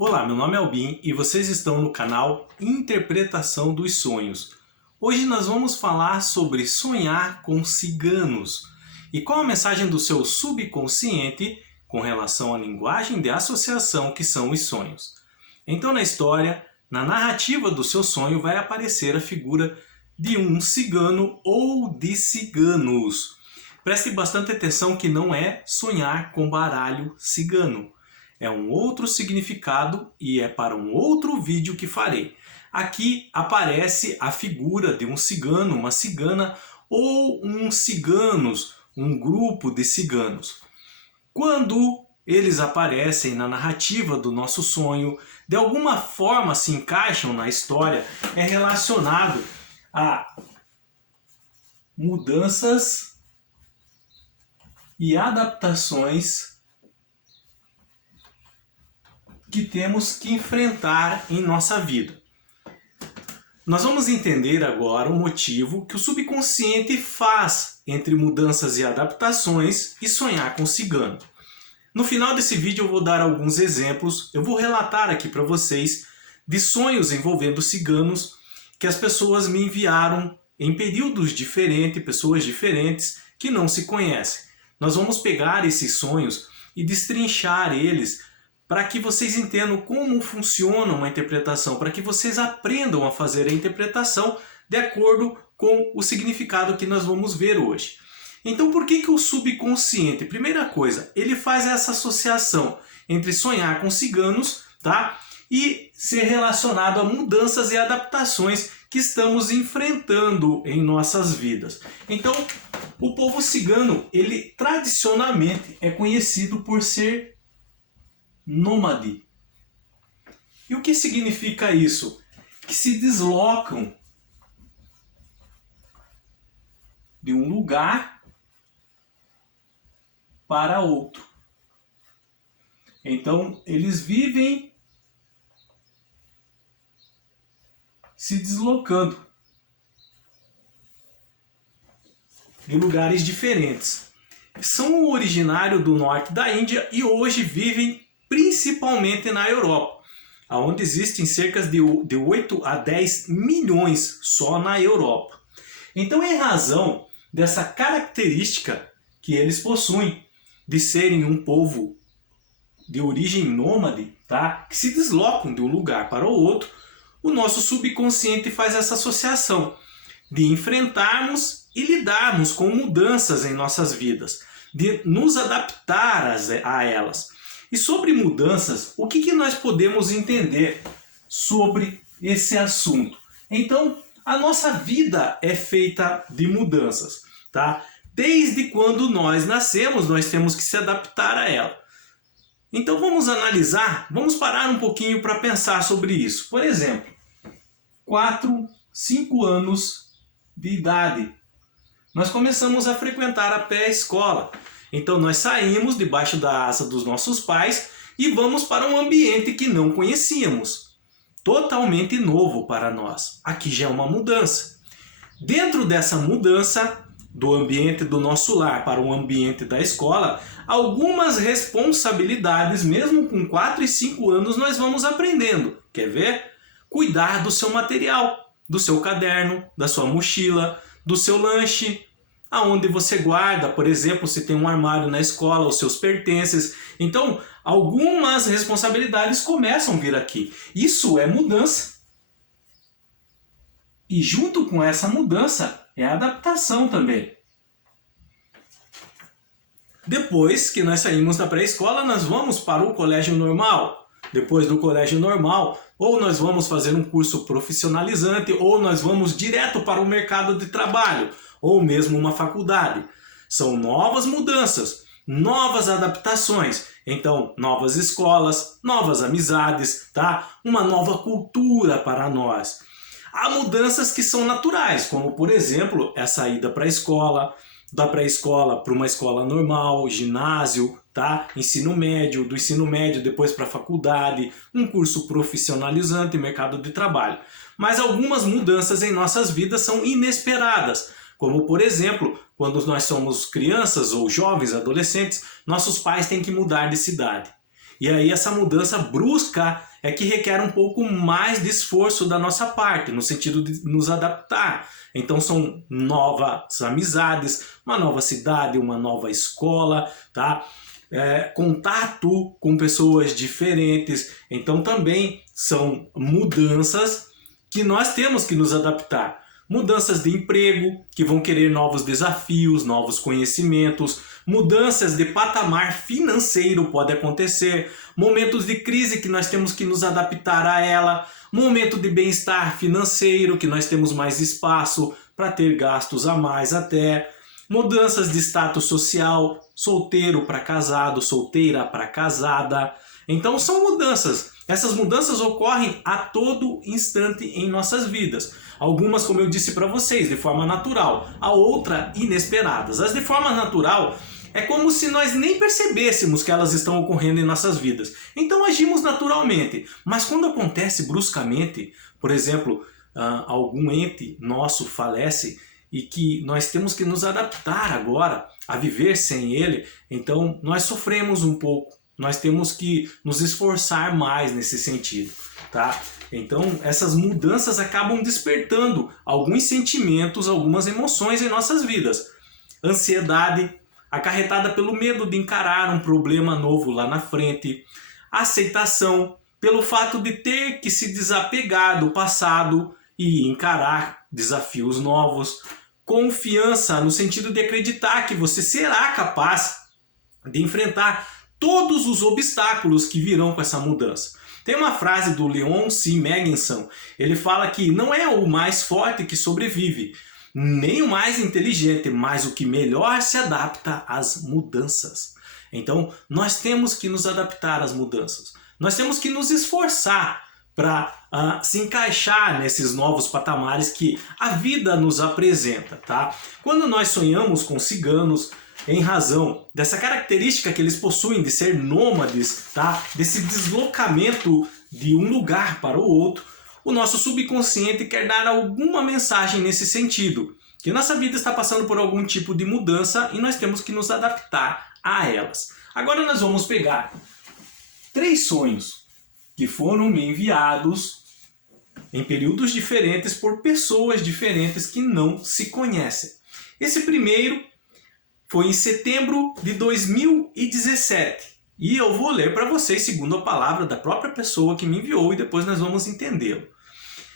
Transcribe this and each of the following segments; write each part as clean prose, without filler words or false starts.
Olá, meu nome é Albin e vocês estão no canal Interpretação dos Sonhos. Hoje nós vamos falar sobre sonhar com ciganos e qual a mensagem do seu subconsciente com relação à linguagem de associação que são os sonhos. Então na história, na narrativa do seu sonho vai aparecer a figura de um cigano ou de ciganos. Preste bastante atenção que não é sonhar com baralho cigano. É um outro significado e é para um outro vídeo que farei. Aqui aparece a figura de um cigano, uma cigana ou uns ciganos, um grupo de ciganos. Quando eles aparecem na narrativa do nosso sonho, de alguma forma se encaixam na história, é relacionado a mudanças e adaptações que temos que enfrentar em nossa vida. Nós vamos entender agora o motivo que o subconsciente faz entre mudanças e adaptações e sonhar com cigano. No final desse vídeo eu vou dar alguns exemplos, eu vou relatar aqui para vocês de sonhos envolvendo ciganos que as pessoas me enviaram em períodos diferentes, pessoas diferentes que não se conhecem. Nós vamos pegar esses sonhos e destrinchar eles para que vocês entendam como funciona uma interpretação, para que vocês aprendam a fazer a interpretação de acordo com o significado que nós vamos ver hoje. Então por que o subconsciente? Primeira coisa, ele faz essa associação entre sonhar com ciganos, tá? E ser relacionado a mudanças e adaptações que estamos enfrentando em nossas vidas. Então, o povo cigano, ele tradicionalmente é conhecido por ser nômade. E o que significa isso? Que se deslocam de um lugar para outro. Então, eles vivem se deslocando de lugares diferentes. São originários do norte da Índia e hoje vivem principalmente na Europa, onde existem cerca de 8 a 10 milhões só na Europa. Então, em razão dessa característica que eles possuem de serem um povo de origem nômade, tá? Que se deslocam de um lugar para o outro, o nosso subconsciente faz essa associação de enfrentarmos e lidarmos com mudanças em nossas vidas, de nos adaptar a elas. E sobre mudanças, o que nós podemos entender sobre esse assunto? Então, a nossa vida é feita de mudanças, tá? Desde quando nós nascemos, nós temos que se adaptar a ela. Então vamos analisar, vamos parar um pouquinho para pensar sobre isso. Por exemplo, 4, 5 anos de idade, nós começamos a frequentar a pré-escola. Então nós saímos debaixo da asa dos nossos pais e vamos para um ambiente que não conhecíamos. Totalmente novo para nós. Aqui já é uma mudança. Dentro dessa mudança, do ambiente do nosso lar para o ambiente da escola, algumas responsabilidades, mesmo com 4 e 5 anos, nós vamos aprendendo. Quer ver? Cuidar do seu material, do seu caderno, da sua mochila, do seu lanche, aonde você guarda, por exemplo, se tem um armário na escola, os seus pertences. Então, algumas responsabilidades começam a vir aqui. Isso é mudança. E junto com essa mudança é a adaptação também. Depois que nós saímos da pré-escola, nós vamos para o colégio normal. Depois do colégio normal, ou nós vamos fazer um curso profissionalizante, ou nós vamos direto para o mercado de trabalho, ou mesmo uma faculdade. São novas mudanças, novas adaptações. Então, novas escolas, novas amizades, tá? Uma nova cultura para nós. Há mudanças que são naturais, como por exemplo, a saída para a escola, da pré-escola para uma escola normal, ginásio, tá? Ensino médio, do ensino médio depois para a faculdade, um curso profissionalizante, mercado de trabalho. Mas algumas mudanças em nossas vidas são inesperadas, como por exemplo, quando nós somos crianças ou jovens, adolescentes, nossos pais têm que mudar de cidade. E aí essa mudança brusca é que requer um pouco mais de esforço da nossa parte, no sentido de nos adaptar. Então são novas amizades, uma nova cidade, uma nova escola, tá? Contato com pessoas diferentes. Então também são mudanças que nós temos que nos adaptar. Mudanças de emprego, que vão querer novos desafios, novos conhecimentos. Mudanças de patamar financeiro pode acontecer. Momentos de crise que nós temos que nos adaptar a ela. Momento de bem-estar financeiro, que nós temos mais espaço para ter gastos a mais até. Mudanças de status social, solteiro para casado, solteira para casada. Então são mudanças. Essas mudanças ocorrem a todo instante em nossas vidas. Algumas, como eu disse para vocês, de forma natural, a outra inesperadas. As de forma natural é como se nós nem percebêssemos que elas estão ocorrendo em nossas vidas. Então agimos naturalmente. Mas quando acontece bruscamente, por exemplo, algum ente nosso falece e que nós temos que nos adaptar agora a viver sem ele, então nós sofremos um pouco. Nós temos que nos esforçar mais nesse sentido, tá? Então essas mudanças acabam despertando alguns sentimentos, algumas emoções em nossas vidas. Ansiedade, acarretada pelo medo de encarar um problema novo lá na frente. Aceitação, pelo fato de ter que se desapegar do passado e encarar desafios novos. Confiança, no sentido de acreditar que você será capaz de enfrentar todos os obstáculos que virão com essa mudança. Tem uma frase do Leon C. Megginson, ele fala que não é o mais forte que sobrevive, nem o mais inteligente, mas o que melhor se adapta às mudanças. Então, nós temos que nos adaptar às mudanças. Nós temos que nos esforçar para se encaixar nesses novos patamares que a vida nos apresenta, tá? Quando nós sonhamos com ciganos, em razão dessa característica que eles possuem de ser nômades, tá? Desse deslocamento de um lugar para o outro, o nosso subconsciente quer dar alguma mensagem nesse sentido, que nossa vida está passando por algum tipo de mudança e nós temos que nos adaptar a elas. Agora nós vamos pegar 3 sonhos que foram me enviados em períodos diferentes por pessoas diferentes que não se conhecem. Esse primeiro foi em setembro de 2017 e eu vou ler para vocês segundo a palavra da própria pessoa que me enviou e depois nós vamos entendê-lo.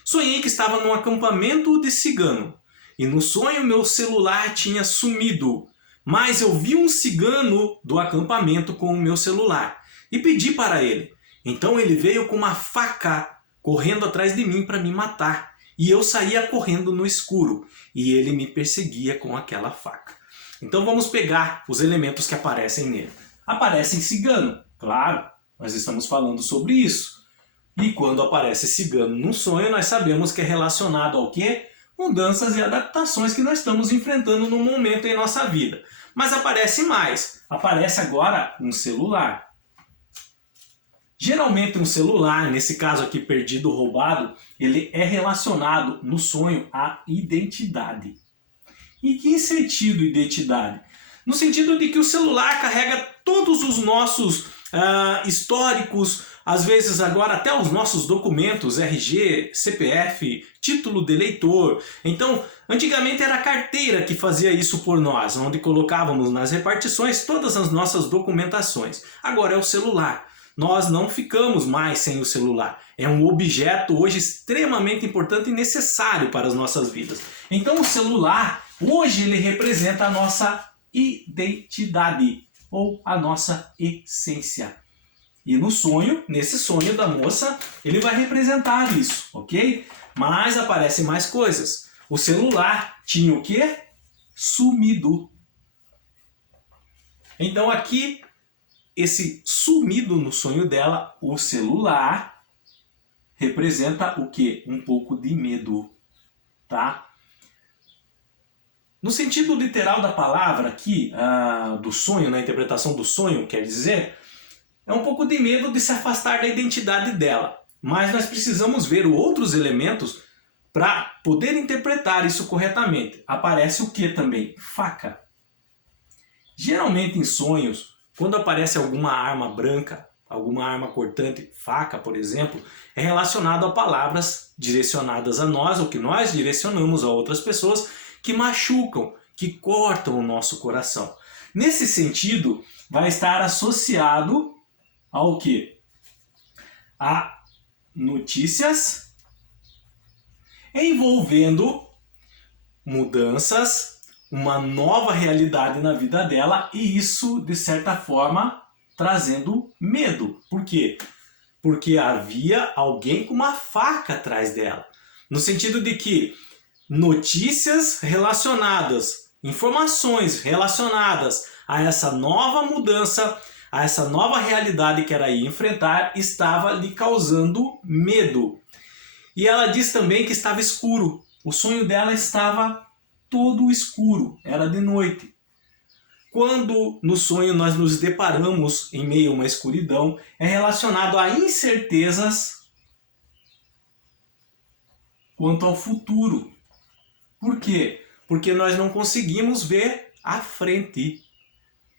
Sonhei que estava num acampamento de cigano e no sonho meu celular tinha sumido, mas eu vi um cigano do acampamento com o meu celular e pedi para ele. Então ele veio com uma faca correndo atrás de mim para me matar e eu saía correndo no escuro e ele me perseguia com aquela faca. Então vamos pegar os elementos que aparecem nele. Aparece cigano, claro, nós estamos falando sobre isso. E quando aparece cigano num sonho, nós sabemos que é relacionado ao quê? Mudanças e adaptações que nós estamos enfrentando no momento em nossa vida. Mas aparece mais, aparece agora um celular. Geralmente um celular, nesse caso aqui perdido ou roubado, ele é relacionado no sonho à identidade. Em que sentido identidade? No sentido de que o celular carrega todos os nossos históricos, às vezes agora até os nossos documentos, RG, CPF, título de eleitor. Então, antigamente era a carteira que fazia isso por nós, onde colocávamos nas repartições todas as nossas documentações. Agora é o celular. Nós não ficamos mais sem o celular. É um objeto hoje extremamente importante e necessário para as nossas vidas. Então o celular, hoje ele representa a nossa identidade ou a nossa essência. E no sonho, nesse sonho da moça, ele vai representar isso, ok? Mas aparecem mais coisas. O celular tinha o quê? Sumido. Então aqui, esse sumido no sonho dela, o celular, representa o quê? Um pouco de medo, tá? No sentido literal da palavra aqui, do sonho, na interpretação do sonho, quer dizer, é um pouco de medo de se afastar da identidade dela. Mas nós precisamos ver outros elementos para poder interpretar isso corretamente. Aparece o que também? Faca. Geralmente em sonhos, quando aparece alguma arma branca, alguma arma cortante, faca, por exemplo, é relacionado a palavras direcionadas a nós, ou que nós direcionamos a outras pessoas, que machucam, que cortam o nosso coração. Nesse sentido, vai estar associado ao quê? A notícias envolvendo mudanças, uma nova realidade na vida dela, e isso, de certa forma, trazendo medo. Por quê? Porque havia alguém com uma faca atrás dela. No sentido de que notícias relacionadas, informações relacionadas a essa nova mudança, a essa nova realidade que ela ia enfrentar, estava lhe causando medo. E ela diz também que estava escuro. O sonho dela estava todo escuro, era de noite. Quando no sonho nós nos deparamos em meio a uma escuridão, é relacionado a incertezas quanto ao futuro. Por quê? Porque nós não conseguimos ver à frente.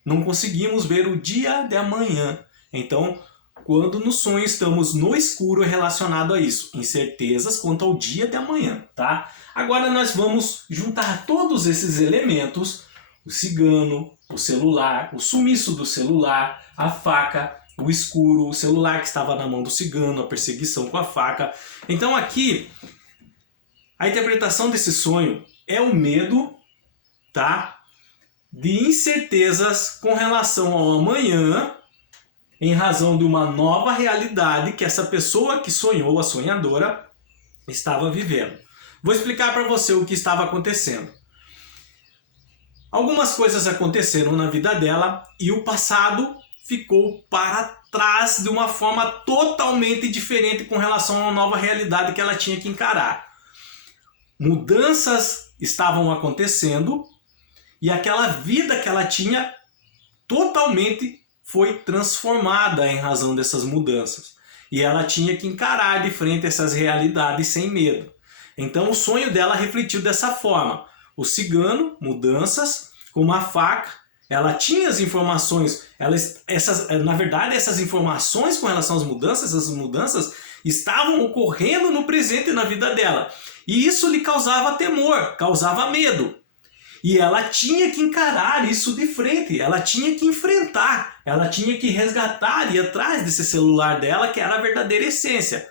Não conseguimos ver o dia de amanhã. Então, quando no sonho estamos no escuro, é relacionado a isso. Incertezas quanto ao dia de amanhã, tá? Agora nós vamos juntar todos esses elementos. O cigano, o celular, o sumiço do celular, a faca, o escuro, o celular que estava na mão do cigano, a perseguição com a faca. Então aqui, a interpretação desse sonho é o medo, tá? De incertezas com relação ao amanhã, em razão de uma nova realidade que essa pessoa que sonhou, a sonhadora, estava vivendo. Vou explicar para você o que estava acontecendo. Algumas coisas aconteceram na vida dela e o passado ficou para trás de uma forma totalmente diferente com relação a uma nova realidade que ela tinha que encarar. Mudanças estavam acontecendo e aquela vida que ela tinha totalmente foi transformada em razão dessas mudanças. E ela tinha que encarar de frente essas realidades sem medo. Então o sonho dela refletiu dessa forma. O cigano, mudanças, com uma faca, ela tinha as informações, na verdade essas informações com relação às mudanças, essas mudanças estavam ocorrendo no presente na vida dela. E isso lhe causava temor, causava medo. E ela tinha que encarar isso de frente, ela tinha que enfrentar, ela tinha que resgatar e ir atrás desse celular dela, que era a verdadeira essência.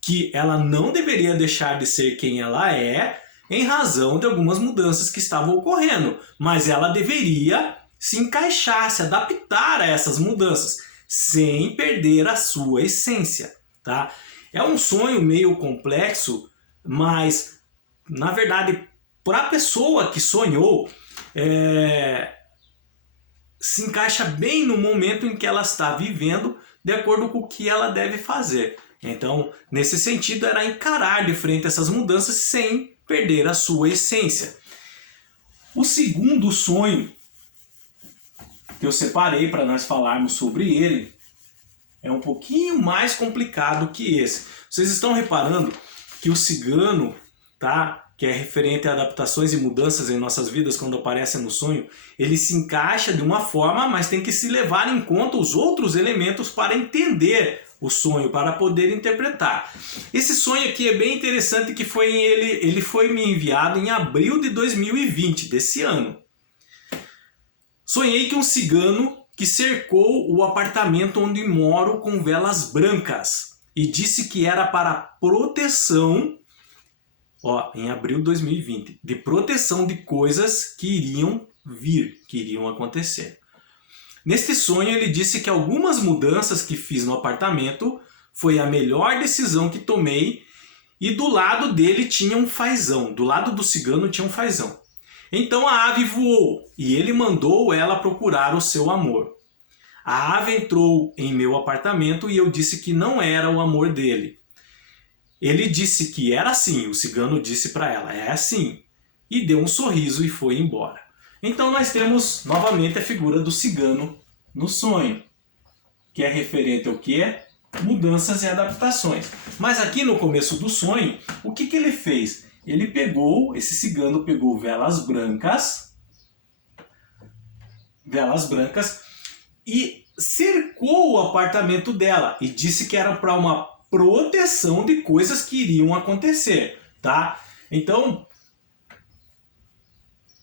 Que ela não deveria deixar de ser quem ela é, em razão de algumas mudanças que estavam ocorrendo. Mas ela deveria se encaixar, se adaptar a essas mudanças, sem perder a sua essência. Tá? É um sonho meio complexo, mas, na verdade, para a pessoa que sonhou, se encaixa bem no momento em que ela está vivendo, de acordo com o que ela deve fazer. Então, nesse sentido, era encarar de frente essas mudanças sem perder a sua essência. O segundo sonho que eu separei para nós falarmos sobre ele é um pouquinho mais complicado que esse. Vocês estão reparando que o cigano, tá? Que é referente a adaptações e mudanças em nossas vidas quando aparece no sonho, ele se encaixa de uma forma, mas tem que se levar em conta os outros elementos para entender o sonho, para poder interpretar. Esse sonho aqui é bem interessante, que ele foi me enviado em abril de 2020, desse ano. Sonhei que um cigano que cercou o apartamento onde moro com velas brancas e disse que era para proteção, em abril de 2020, de proteção de coisas que iriam vir, que iriam acontecer. Neste sonho ele disse que algumas mudanças que fiz no apartamento foi a melhor decisão que tomei, e do lado dele tinha um fazão, do lado do cigano tinha um fazão. Então a ave voou e ele mandou ela procurar o seu amor. A ave entrou em meu apartamento e eu disse que não era o amor dele. Ele disse que era assim, o cigano disse para ela, é assim, e deu um sorriso e foi embora. Então nós temos novamente a figura do cigano no sonho, que é referente ao que? Mudanças e adaptações. Mas aqui no começo do sonho, o que ele fez? Esse cigano pegou velas brancas, e cercou o apartamento dela e disse que era para uma proteção de coisas que iriam acontecer, tá? Então,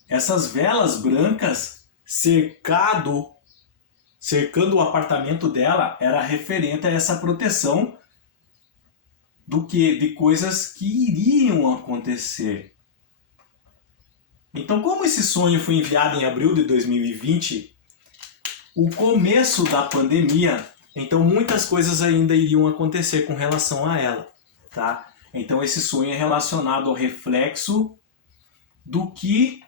essas velas brancas cercando o apartamento dela era referente a essa proteção do que? De coisas que iriam acontecer. Então, como esse sonho foi enviado em abril de 2020, o começo da pandemia, então muitas coisas ainda iriam acontecer com relação a ela, tá? Então esse sonho é relacionado ao reflexo do que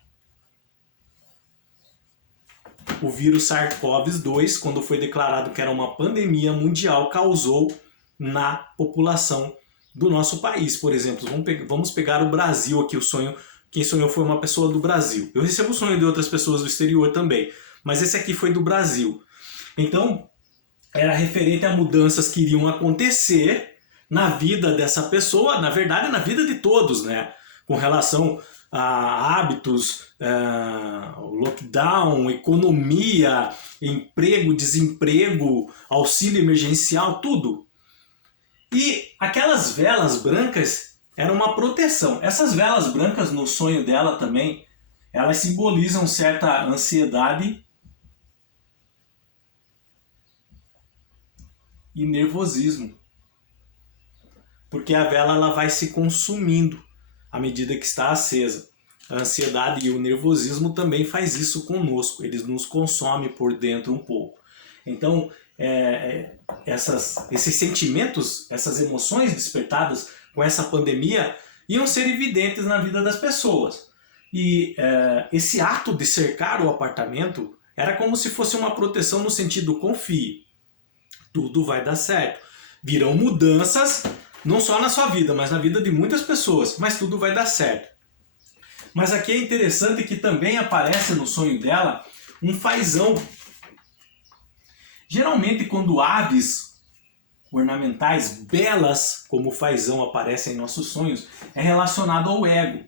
o vírus SARS-CoV-2, quando foi declarado que era uma pandemia mundial, causou na população do nosso país. Por exemplo, vamos pegar o Brasil aqui, o sonho. Quem sonhou foi uma pessoa do Brasil. Eu recebo o sonho de outras pessoas do exterior também, mas esse aqui foi do Brasil. Então, era referente a mudanças que iriam acontecer na vida dessa pessoa, na verdade, na vida de todos, né? Com relação a hábitos, lockdown, economia, emprego, desemprego, auxílio emergencial, tudo. E aquelas velas brancas eram uma proteção. Essas velas brancas no sonho dela também, elas simbolizam certa ansiedade e nervosismo. Porque a vela ela vai se consumindo à medida que está acesa. A ansiedade e o nervosismo também faz isso conosco. Eles nos consomem por dentro um pouco. Então, esses sentimentos, essas emoções despertadas com essa pandemia iam ser evidentes na vida das pessoas. E esse ato de cercar o apartamento era como se fosse uma proteção no sentido confie. Tudo vai dar certo. Virão mudanças, não só na sua vida, mas na vida de muitas pessoas. Mas tudo vai dar certo. Mas aqui é interessante que também aparece no sonho dela um fazão. Geralmente quando aves ornamentais belas, como o fazão, aparecem em nossos sonhos, é relacionado ao ego.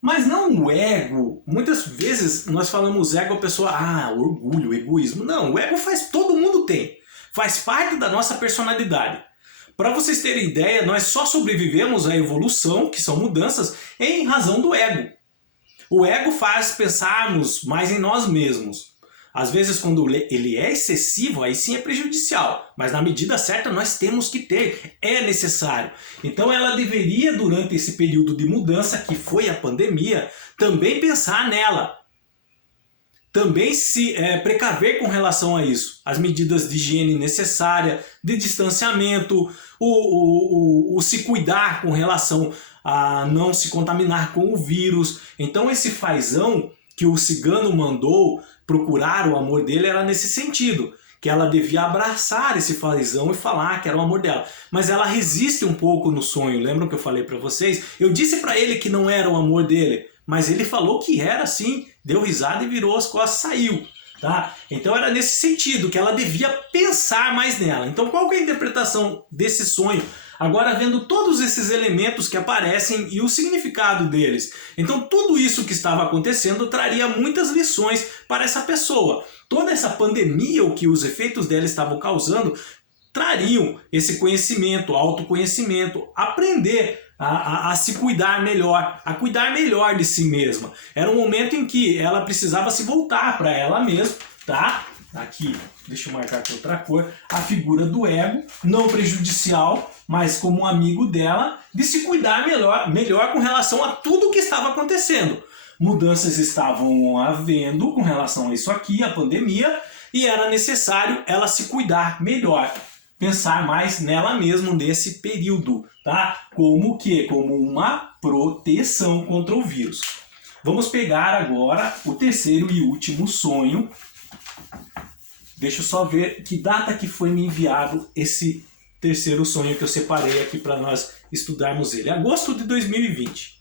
Mas não o ego. Muitas vezes nós falamos ego, a pessoa, orgulho, egoísmo. Não, o ego todo mundo tem. Faz parte da nossa personalidade. Para vocês terem ideia, nós só sobrevivemos à evolução, que são mudanças, em razão do ego. O ego faz pensarmos mais em nós mesmos. Às vezes, quando ele é excessivo, aí sim é prejudicial. Mas na medida certa, nós temos que ter. É necessário. Então, ela deveria, durante esse período de mudança, que foi a pandemia, também pensar nela. Também se precaver com relação a isso. As medidas de higiene necessárias, de distanciamento, o se cuidar com relação a não se contaminar com o vírus. Então esse fazão que o cigano mandou procurar o amor dele era nesse sentido. Que ela devia abraçar esse fazão e falar que era o amor dela. Mas ela resiste um pouco no sonho. Lembram que eu falei para vocês? Eu disse para ele que não era o amor dele. Mas ele falou que era sim, deu risada e virou as costas e saiu. Tá? Então era nesse sentido, que ela devia pensar mais nela. Então qual que é a interpretação desse sonho? Agora vendo todos esses elementos que aparecem e o significado deles. Então tudo isso que estava acontecendo traria muitas lições para essa pessoa. Toda essa pandemia, o que os efeitos dela estavam causando, trariam esse conhecimento, autoconhecimento, aprender a se cuidar melhor, a cuidar melhor de si mesma. Era um momento em que ela precisava se voltar para ela mesma, tá? Aqui, deixa eu marcar com outra cor, a figura do ego, não prejudicial, mas como um amigo dela, de se cuidar melhor com relação a tudo o que estava acontecendo. Mudanças estavam havendo com relação a isso aqui, a pandemia, e era necessário ela se cuidar melhor. Pensar mais nela mesma nesse período, tá? Como que? Como uma proteção contra o vírus. Vamos pegar agora o terceiro e último sonho. Deixa eu só ver que data que foi me enviado esse terceiro sonho que eu separei aqui para nós estudarmos ele. Agosto de 2020.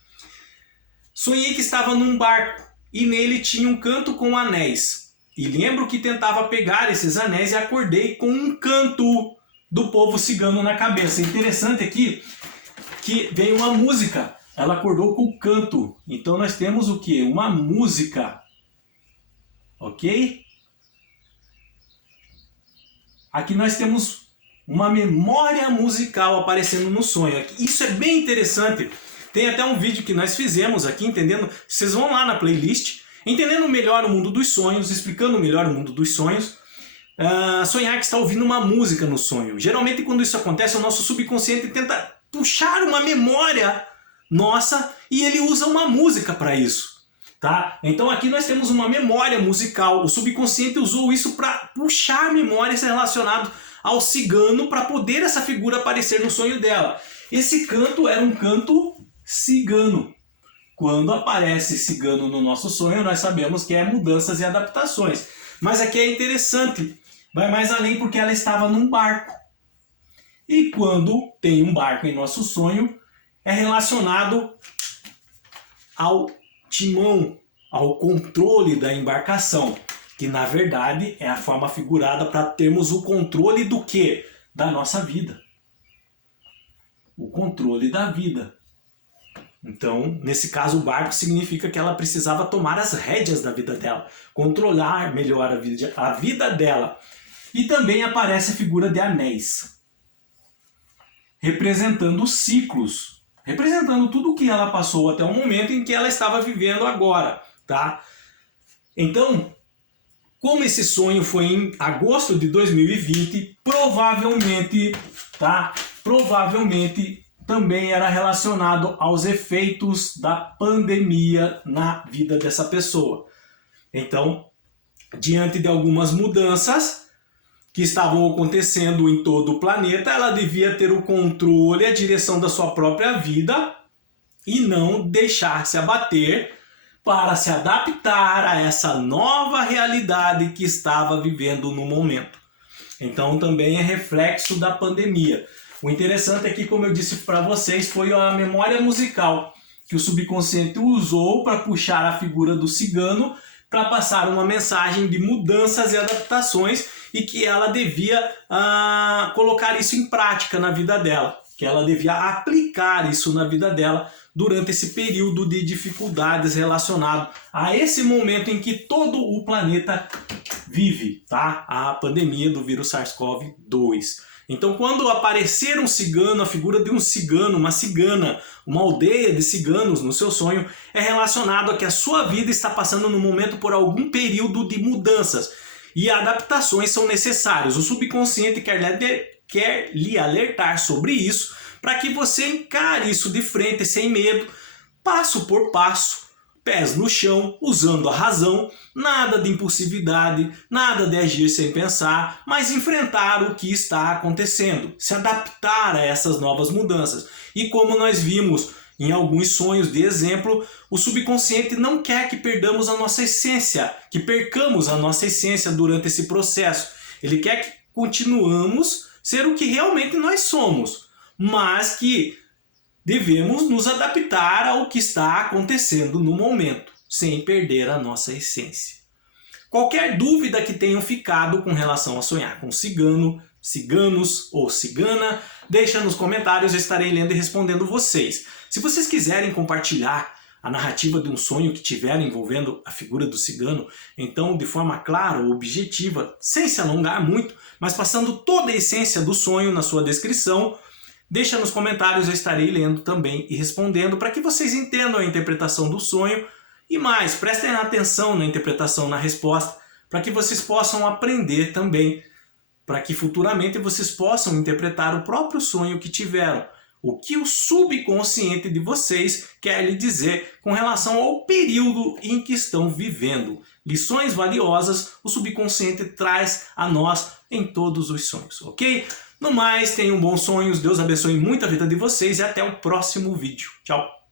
Sonhei que estava num barco e nele tinha um canto com anéis. E lembro que tentava pegar esses anéis e acordei com um canto do povo cigano na cabeça. Interessante aqui que vem uma música. Ela acordou com o canto. Então nós temos o quê? Uma música. Ok? aqui nós temos uma memória musical aparecendo no sonho. Isso é bem interessante. Tem até um vídeo que nós fizemos aqui, entendendo. Vocês vão lá na playlist, entendendo melhor o mundo dos sonhos, explicando melhor o mundo dos sonhos. Sonhar que está ouvindo uma música no sonho. Geralmente quando isso acontece, o nosso subconsciente tenta puxar uma memória nossa e ele usa uma música para isso. Tá? Então aqui nós temos uma memória musical. O subconsciente usou isso para puxar memórias relacionadas ao cigano para poder essa figura aparecer no sonho dela. Esse canto era um canto cigano. Quando aparece cigano no nosso sonho, nós sabemos que é mudanças e adaptações. Mas aqui é interessante, vai mais além porque ela estava num barco. E quando tem um barco em nosso sonho, é relacionado ao timão, ao controle da embarcação, que na verdade é a forma figurada para termos o controle do quê? Da nossa vida. O controle da vida. Então, nesse caso, o barco significa que ela precisava tomar as rédeas da vida dela, controlar melhor a vida dela. E também aparece a figura de anéis, representando ciclos, representando tudo o que ela passou até o momento em que ela estava vivendo agora, tá? Então, como esse sonho foi em agosto de 2020, provavelmente, tá? Provavelmente também era relacionado aos efeitos da pandemia na vida dessa pessoa. Então, diante de algumas mudanças que estavam acontecendo em todo o planeta, ela devia ter o controle, a direção da sua própria vida e não deixar se abater para se adaptar a essa nova realidade que estava vivendo no momento. Então também é reflexo da pandemia. O interessante é que, como eu disse para vocês, foi a memória musical que o subconsciente usou para puxar a figura do cigano para passar uma mensagem de mudanças e adaptações e que ela devia colocar isso em prática na vida dela, que ela devia aplicar isso na vida dela durante esse período de dificuldades relacionado a esse momento em que todo o planeta vive, tá? A pandemia do vírus SARS-CoV-2. Então, quando aparecer um cigano, a figura de um cigano, uma cigana, uma aldeia de ciganos no seu sonho, é relacionado a que a sua vida está passando no momento por algum período de mudanças e adaptações são necessárias. O subconsciente quer lhe alertar sobre isso para que você encare isso de frente, sem medo, passo por passo, pés no chão, usando a razão, nada de impulsividade, nada de agir sem pensar, mas enfrentar o que está acontecendo, se adaptar a essas novas mudanças. E como nós vimos em alguns sonhos de exemplo, o subconsciente não quer que perdamos a nossa essência, que percamos a nossa essência durante esse processo. Ele quer que continuamos ser o que realmente nós somos, mas que devemos nos adaptar ao que está acontecendo no momento, sem perder a nossa essência. Qualquer dúvida que tenham ficado com relação a sonhar com cigano, ciganos ou cigana, deixa nos comentários, eu estarei lendo e respondendo vocês. Se vocês quiserem compartilhar a narrativa de um sonho que tiver envolvendo a figura do cigano, então de forma clara ou objetiva, sem se alongar muito, mas passando toda a essência do sonho na sua descrição, deixa nos comentários, eu estarei lendo também e respondendo para que vocês entendam a interpretação do sonho e mais, prestem atenção na interpretação, na resposta, para que vocês possam aprender também, para que futuramente vocês possam interpretar o próprio sonho que tiveram, o que o subconsciente de vocês quer lhe dizer com relação ao período em que estão vivendo. Lições valiosas o subconsciente traz a nós em todos os sonhos, ok? No mais, tenham bons sonhos, Deus abençoe muito a vida de vocês e até o próximo vídeo. Tchau!